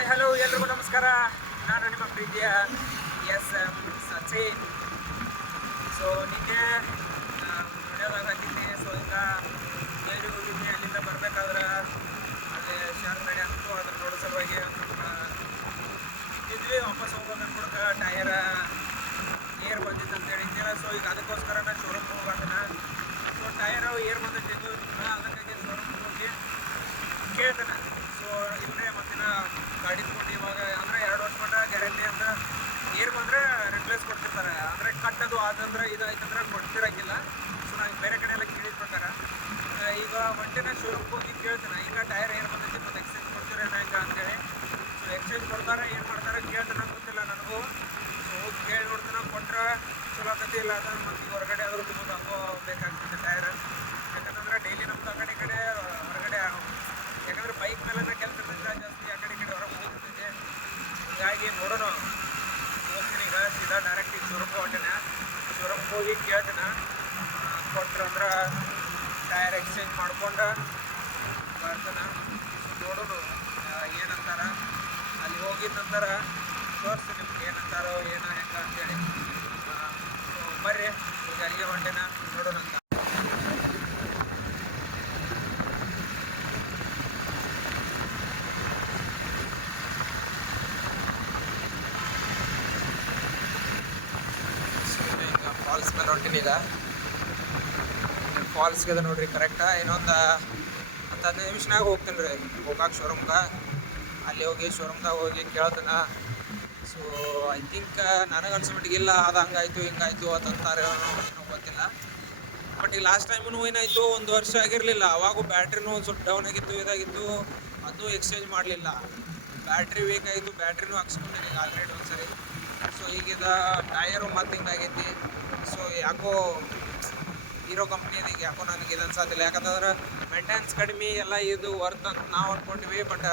Hi hello ಎಲ್ರಿಗೂ ನಮಸ್ಕಾರ. ನಾನು ನಿಮ್ಮ ಪ್ರೀತಿಯ ಎಸ್ ಸಚಿನ್. ಸೊ ನಿನ್ನೆ ವಿಡಿಯೋದಾಗ ಹಾಕಿದ್ದೆ. ಸೊ ಈಗ ಬೇರೆ ಹೋಗಿದ್ದೆ, ಅಲ್ಲಿಂದ ಬರಬೇಕಾದ್ರೆ ಅದೇ ಶೇರ್ ಗಾಡಿ ಅಂತು ಅದ್ರ ನೋಡೋ ಸಲುವಾಗಿ ಇದ್ವಿ. ವಾಪಸ್ ಹೋಗೋದು ಅನ್ಕೊಡಕ್ಕೆ ಟಯರ್ ಏರ್ ಬಂದಿತ್ತು ಅಂತ ಹೇಳಿದ್ದಿಲ್ಲ. ಸೊ ಈಗ ಅದಕ್ಕೋಸ್ಕರ ನಾನು ಶೋರೂಮ್ಗೆ ಹೋಗೋದನ್ನ. ಸೊ ಟಯರ್ ಏರ್ ಬಂದಿದ್ದು ಅದಕ್ಕಾಗಿ ಶೋರೂಮ್ಗೆ ಹೋಗಿ ಕೇಳ್ತಾನೆ. ಸೊ ಇಲ್ಲೇ ಮತ್ತಿನ ಗಾಡಿ ತೊಗೊಂಡು ಇವಾಗ ಅಂದರೆ 2 ವರ್ಷ ಮಟ್ಟ ಗ್ಯಾರಂಟಿ ಅಂತ ಏರ್ ಬಂದರೆ ರಿಪ್ಲೇಸ್ ಕೊಡ್ತಿರ್ತಾರೆ. ಅಂದರೆ ಕಟ್ಟದು ಆದಂದ್ರೆ ಇದಾಯ್ತಂದ್ರೆ ಕೊಡ್ತಿರಂಗಿಲ್ಲ. ಸೊ ನಾನು ಬೇರೆ ಕಡೆ ಎಲ್ಲ ಕೇಳಿದ ಪ್ರಕಾರ ಈಗ ಒಂಟಿನ ಶೋರೂಮ್ಗೆ ಹೋಗಿ ಕೇಳ್ತಾನೆ, ಈಗ ಟೈರ್ ಏರ್ ಬಂದಿತ್ತು ಮತ್ತು ಎಕ್ಸ್ಚೇಂಜ್ ಕೊಡ್ತೀರೇನೋ ಹೆಂಗೆ ಅಂತೇಳಿ. ಸೊ ಎಕ್ಸ್ಚೇಂಜ್ ಕೊಡ್ತಾರೆ ಏನು ಮಾಡ್ತಾರೆ ಕೇಳ್ತಾನೆ, ಗೊತ್ತಿಲ್ಲ ನನಗೂ. ಸೊ ಹೋಗಿ ಕೇಳಿ ನೋಡ್ತಾನೆ, ಕೊಟ್ಟರೆ ಚಲೋ ಆಕತಿ. ಇಲ್ಲ ಅದನ್ನು ಮತ್ತು ಹೊರಗಡೆ ಆದರೂ ತುಂಬ ಹಂಗೋ ಬೇಕಾಗ್ತದೆ ಟೈರ್. ಯಾಕಂತಂದ್ರೆ ಡೈಲಿ ನಮ್ದು ಆ ಕಡೆ ಈ ಕಡೆ ಹೊರಗಡೆ ಯಾಕಂದರೆ ಬೈಕ್ ಮೇಲೆ ಕೆಲಸ ಇರ್ತೈತೆ ಜಾಸ್ತಿ, ಆ ಕಡೆ ಈ ಕಡೆ ಹೊರಗೆ ಹೋಗ್ತಿದ್ದೆ. ಹೀಗಾಗಿ ನೋಡೋಣ, ಹೋಗ್ತೀನಿ ಈಗ ಸೀದಾ ಡೈರೆಕ್ಟ್ ಈಗ ಶೋರೂಮ್ಗೆ ಹೊಟ್ಟೆನೆ. ಶೋರೂಮ್ಗೆ ಹೋಗಿ ಕೇಳ್ತೀನಿ, ಕೊಟ್ರು ಅಂದ್ರೆ ಟೈರ್ ಎಕ್ಸ್ಚೇಂಜ್ ಮಾಡ್ಕೊಂಡು ಬರ್ತಾನೆ. ನೋಡೋದು ಏನಂತಾರ. ಅಲ್ಲಿ ಹೋಗಿದ ನಂತರ ತೋರಿಸ್ತೀನಿ ನಿಮ್ಗೆ ಏನಂತಾರೋ ಏನೋ ಹೆಂಗೆ ಅಂತೇಳಿ. ಬರ್ರಿ ಈಗ ಅಲ್ಲಿಗೆ ಹೊಂಟೆನ ನೋಡೋಣ ಅಂತ. ಫಾಲ್ಸ್ ಮೇಲೆ ಹೊಂಟೀನಿ ಈಗ. ಫಾಲ್ಸ್ಗೆ ಅದ ನೋಡ್ರಿ ಕರೆಕ್ಟಾ. ಇನ್ನೊಂದು 10-15 ನಿಮಿಷನಾಗ ಹೋಗ್ತೀನಿ ರೀ ಗೋಕಾಕ್ ಶೋರೂಮ್ಗೆ. ಅಲ್ಲಿ ಹೋಗಿ ಶೋರೂಮ್ದಾಗ ಹೋಗಿ ಕೇಳ್ತಾನೆ. ಸೊ ಐ ಥಿಂಕ್ ನನಗೆ ಅನ್ಸೋಮಟ್ಟಿಗಿಲ್ಲ ಅದು ಹಂಗಾಯ್ತು ಹಿಂಗಾಯ್ತು ಅಂತಂತಾರೆ, ಏನೋ ಗೊತ್ತಿಲ್ಲ. ಬಟ್ ಈಗ ಲಾಸ್ಟ್ ಟೈಮೂ ಏನಾಯಿತು, 1 ವರ್ಷ ಆಗಿರಲಿಲ್ಲ. ಅವಾಗೂ ಬ್ಯಾಟ್ರಿನೂ ಒಂದು ಸ್ವಲ್ಪ ಡೌನ್ ಆಗಿತ್ತು, ಇದಾಗಿತ್ತು. ಅದು ಎಕ್ಸ್ಚೇಂಜ್ ಮಾಡಲಿಲ್ಲ. ಬ್ಯಾಟ್ರಿ ವೀಕ್ ಆಗಿತ್ತು, ಬ್ಯಾಟ್ರಿನೂ ಹಾಕ್ಸ್ಕೊಂಡೇನೆ ಈಗ ಆಲ್ರೆಡಿ ಒಂದು ಸರಿ. ಸೊ ಈಗಿದ ಟಯರು ಮತ್ತು ಹಿಂಗಾಗೈತಿ. ಸೊ ಯಾಕೋ ಹೀರೋ ಕಂಪ್ನಿದು ಈಗ ಯಾಕೋ ನನಗೆ ಇದು ಅನ್ಸತ್ತಿಲ್ಲ. ಯಾಕಂತಂದ್ರೆ ಮೇಂಟೆನೆನ್ಸ್ ಕಡಿಮೆ ಎಲ್ಲ ಇದು ವರ್ಕ್ ಅಂತ ನಾವು ಅಂದ್ಕೊಂಡಿವಿ. ಬಟ್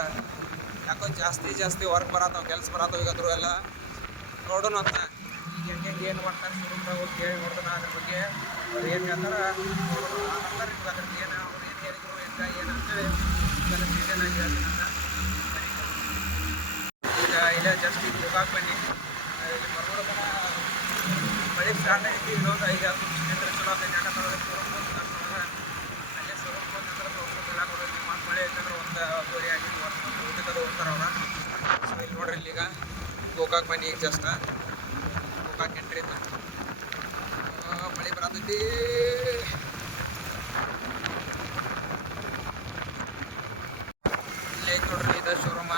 ಯಾಕೋ ಜಾಸ್ತಿ ವರ್ಕ್ ಬರತ್ತವ, ಕೆಲಸ ಬರತ್ತವ ಈಗಾದರೂ ಎಲ್ಲ. ನೋಡೋಣ ಅಂತ ಈಗ ಹೆಂಗೆ ಏನು ಮಾಡ್ತಾರೆ ಶೋರೂಮ್ದಾಗ ಹೋಗಿ ಕೇಳಿ ನೋಡ್ತಾನೆ. ಅದ್ರ ಬಗ್ಗೆ ಅವ್ರು ಏನು ಹೇಳ್ತಾರೆ ನೋಡೋಣ. ಅಂತಾರೆ ನಿಮ್ಗೆ ಅದ್ರದ್ದು ಏನು ಅವ್ರು ಏನು ಹೇಳಿದ್ರು ಹೆಂಗೆ ಏನು ಅಂತೇಳಿ ಇದನ್ನು ಡೀಟೇಲಾಗಿ ಹೇಳ್ತೀನಿ ಅಂತ. ಈಗ ಇಲ್ಲೇ ಜಸ್ಟ್ ಈಗ ಗೋಕಾಕ್ ಬನ್ನಿ. ಇಲ್ಲಿ ಬರ್ಬೋದನ್ನ ಮಳೆ ಸ್ಟಾರ್ಟ್ ಆಗೈತಿ. ಇನ್ನೊಂದು 5-6 ನಿಮಿಷ ಚಲೋ ಆಗ್ತೈತಿ. ಯಾಕಂತಂದ್ರೆ ಶೋರೂಮ್ ಬಂದು ಅಲ್ಲೇ ಶೋರೂಮ್ ಬಂದ್ರೆ ತೋರಿಸೋದಿಲ್ಲ ಕೊಡೋದು. ಮತ್ತು ಮಳೆ ಐತಂದ್ರೆ ಒಂದು ಗೋರಿ ಆಗಿತ್ತು ಊಟಕ್ಕದು ಹೋಗ್ತಾರೆ ಅವ್ರ. ಸೊ ಇಲ್ಲಿ ನೋಡ್ರಿ ಇಲ್ಲಿಗ ಗೋಕಾಕ್ ಬನ್ನಿ. ಈಗ ಜಸ್ಟ್ ಗೋಕಾಕ್ ಎಂಟ್ರಿ ಇತ್ತು. ಮಳೆ ಬರತೈತಿ. ಇಲ್ಲೇ ಐತೆ ನೋಡ್ರಿ ಇದು ಶೋರೂಮ.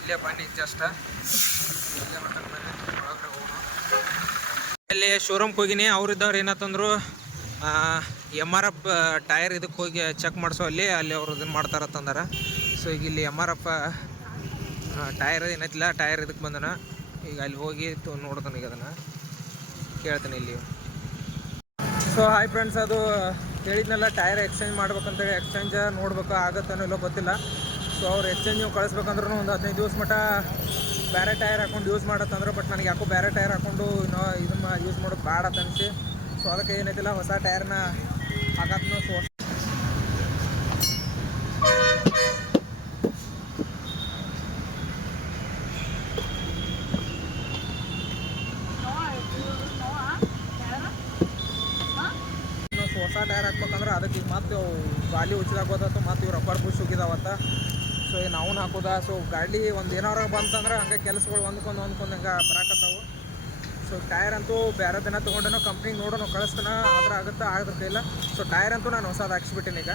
ಇಲ್ಲೇ ಬನ್ನಿ ಜಸ್ಟ್ ಇಲ್ಲೇ ಬರ್ತದೆ. ಬನ್ನಿ ಒಳಗಡೆ ಹೋಗೋಣ. ಅಲ್ಲಿ ಶೋರೂಮ್ಗೆ ಹೋಗಿನಿ. ಅವ್ರಿದ್ದವ್ರು ಏನಂತಂದ್ರು MRF ಟೈರ್ ಇದಕ್ಕೆ ಹೋಗಿ ಚೆಕ್ ಮಾಡಿಸೋ ಅಲ್ಲಿ ಅವ್ರು ಇದನ್ನು ಮಾಡ್ತಾರತ್ತಂದಾರ. ಸೊ ಈಗ ಇಲ್ಲಿ MRF ಟೈರ್ ಏನೈತಿಲ್ಲ, ಟೈರ್ ಇದಕ್ಕೆ ಬಂದನ. ಈಗ ಅಲ್ಲಿ ಹೋಗಿ ನೋಡ್ತಾನೆ. ಈಗ ಅದನ್ನು ಕೇಳ್ತಾನೆ ಇಲ್ಲಿ. ಸೊ ಹಾಯ್ ಫ್ರೆಂಡ್ಸ್, ಅದು ಹೇಳಿದ್ನಲ್ಲ ಟೈರ್ ಎಕ್ಸ್ಚೇಂಜ್ ಮಾಡ್ಬೇಕಂತೇಳಿ. ಎಕ್ಸ್ಚೇಂಜ್ ನೋಡ್ಬೇಕು ಆಗತ್ತನೋ ಇಲ್ಲೋ ಗೊತ್ತಿಲ್ಲ. ಸೊ ಅವ್ರು ಎಕ್ಸ್ಚೇಂಜ್ ನೀವು ಕಳಿಸ್ಬೇಕಂದ್ರೂ ಒಂದು 15 ದಿವಸ ಮಟ್ಟ ಬೇರೆ ಟೈರ್ ಹಾಕೊಂಡು ಯೂಸ್ ಮಾಡತ್ತಂದ್ರೆ. ಬಟ್ ನನಗೆ ಯಾಕೋ ಬೇರೆ ಟೈರ್ ಹಾಕೊಂಡು ಇದನ್ನು ಯೂಸ್ ಮಾಡೋದು ಬೇಡ ಅಂತ ಅನಿಸಿ. ಸೊ ಅದಕ್ಕೆ ಏನೈತಿಲ್ಲ ಹೊಸ ಟೈರ್ನ ಹಾಕತ್ನು. ಸೊ ಹೊಸ ಟೈರ್ ಹಾಕ್ಬೇಕಂದ್ರೆ ಅದಕ್ಕೆ ಈಗ ಮತ್ತೆ ಗಾಲಿ ಉಚ್ಚಿದಾಗೋದತ್ತು. ಮತ್ತು ಇವ್ರು ರಬ್ಬರ್ ಬುಷ್ ಹೋಗಿದಾವತ್ತ. ಸೊ ನಾವು ಹಾಕೋದ. ಸೊ ಗಾಡಿ ಒಂದು ಏನಾರ ಬಂತಂದ್ರೆ ಹಂಗೆ ಕೆಲಸಗಳು ಹೊಂದ್ಕೊಂಡು ಹಂಗೆ ಬರಾಕತ್ತಾವು. ಸೊ ಟೈರ್ ಅಂತೂ ಬೇರೆ ದಿನ ತೊಗೊಂಡೇನೋ ಕಂಪ್ನಿಗೆ ನೋಡೋಣ ಕಳಿಸ್ತಾನೆ. ಆದ್ರೆ ಆಗುತ್ತಾ ಆಗದ ಕೈಲ್ಲ. ಸೊ ಟೈರ್ ಅಂತೂ ನಾನು ಹೊಸದು ಹಾಕ್ಸ್ಬಿಟ್ಟಿನಿ ಈಗ.